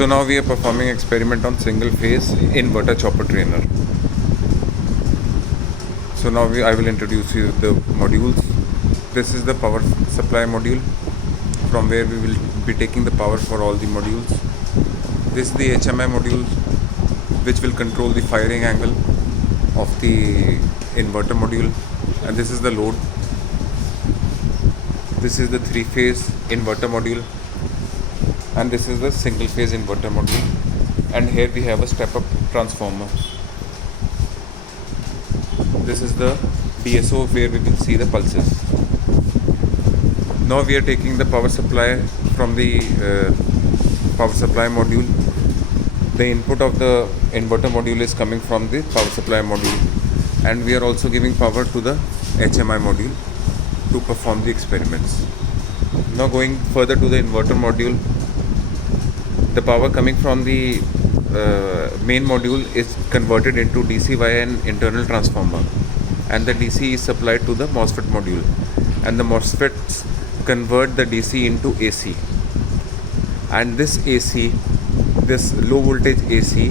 So now we are performing experiment on single phase inverter chopper trainer. So now I will introduce you the modules. This is the power supply module from where we will be taking the power for all the modules. This is the HMI module which will control the firing angle of the inverter module, and this is the load. This is the 3-phase inverter module, and this is the single phase inverter module, and here we have a step up transformer. This is the DSO where we will see the pulses. Now we are taking the power supply from the power supply module. The input of the inverter module is coming from the power supply module, and we are also giving power to the HMI module to perform the experiments. Now going further to the inverter module, the power coming from the main module is converted into DC via an internal transformer, and the DC is supplied to the MOSFET module, and the MOSFETs convert the DC into AC, and this low voltage AC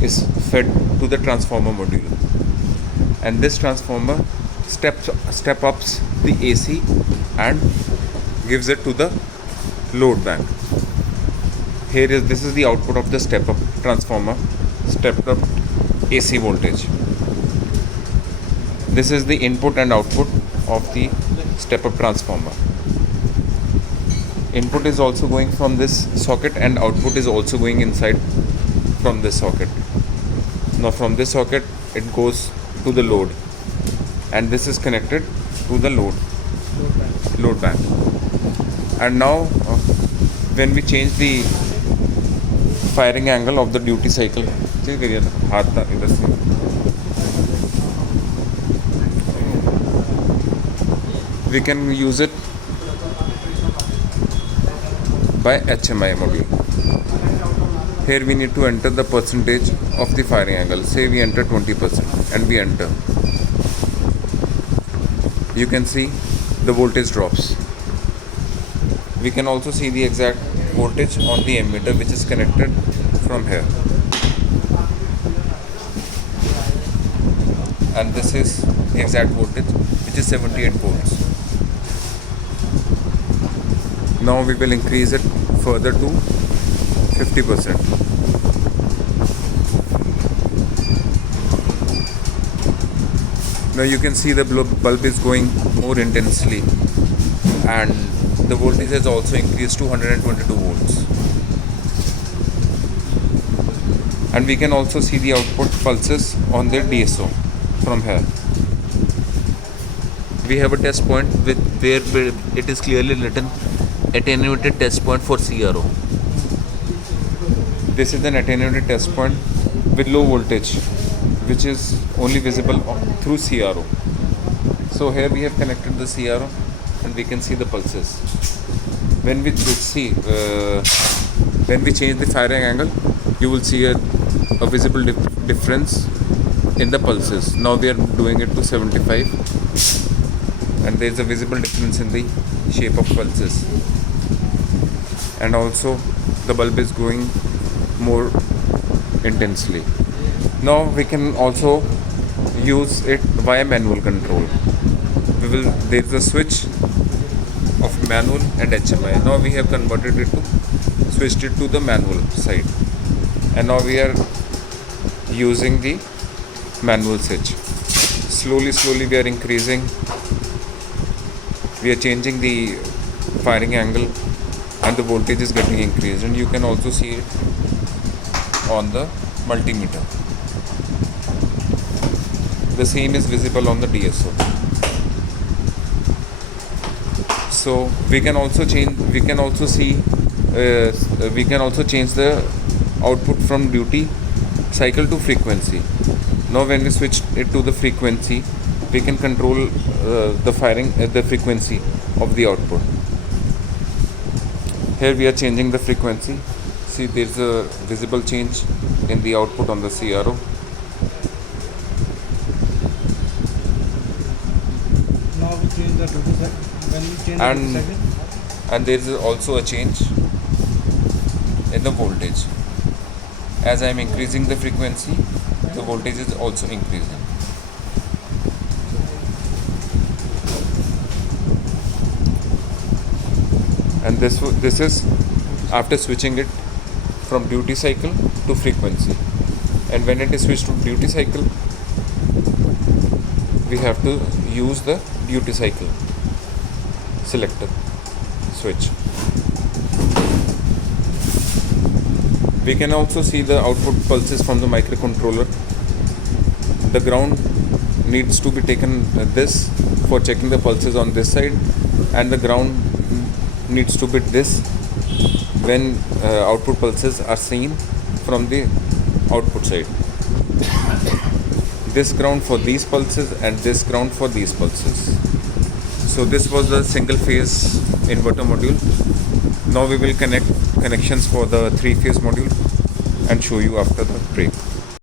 is fed to the transformer module, and this transformer step ups the AC and gives it to the load bank. This is the output of the step up transformer, stepped up AC voltage. This is the input and output of the step up transformer. Input is also going from this socket, and output is also going inside from this socket. Now from this socket it goes to the load, and this is connected to the load bank. And now when we change the firing angle of the duty cycle, we can use it by HMI module. Here we need to enter the percentage of the firing angle. Say we enter 20% and we enter. You can see the voltage drops. We can also see the exact voltage on the ammeter which is connected from here. And this is the exact voltage, which is 78 volts. Now we will increase it further to 50%. Now you can see the bulb is going more intensely, and the voltage has also increased to 122 volts. And we can also see the output pulses on their DSO from here. We have a test point where it is clearly written attenuated test point for CRO. This is an attenuated test point with low voltage, which is only visible through CRO. So here we have connected the CRO, and we can see the pulses. When we change the firing angle, you will see a visible difference in the pulses. Now we are doing it to 75, and there is a visible difference in the shape of pulses, and also the bulb is going more intensely. Now we can also use it via manual control. There is a switch of manual and HMI. Now we have switched it to the manual side, and now we are using the manual switch. Slowly we are increasing. We are changing the firing angle, and the voltage is getting increased, and you can also see it on the multimeter. The same is visible on the DSO. So we can also change the output from duty cycle to frequency. Now when we switch it to the frequency, we can control the frequency of the output. Here we are changing the frequency. See, there is a visible change in the output on the CRO. Now we change the duty cycle. When we change the duty cycle, and there is also a change in the voltage. As I am increasing the frequency, the voltage is also increasing. And this is after switching it from duty cycle to frequency. And when it is switched to duty cycle, we have to use the duty cycle selector switch. We can also see the output pulses from the microcontroller. The ground needs to be taken this for checking the pulses on this side, and the ground needs to be this when output pulses are seen from the output side. This ground for these pulses and this ground for these pulses. So this was the single phase inverter module. Now we will connect connections for the 3-phase module and show you after the break.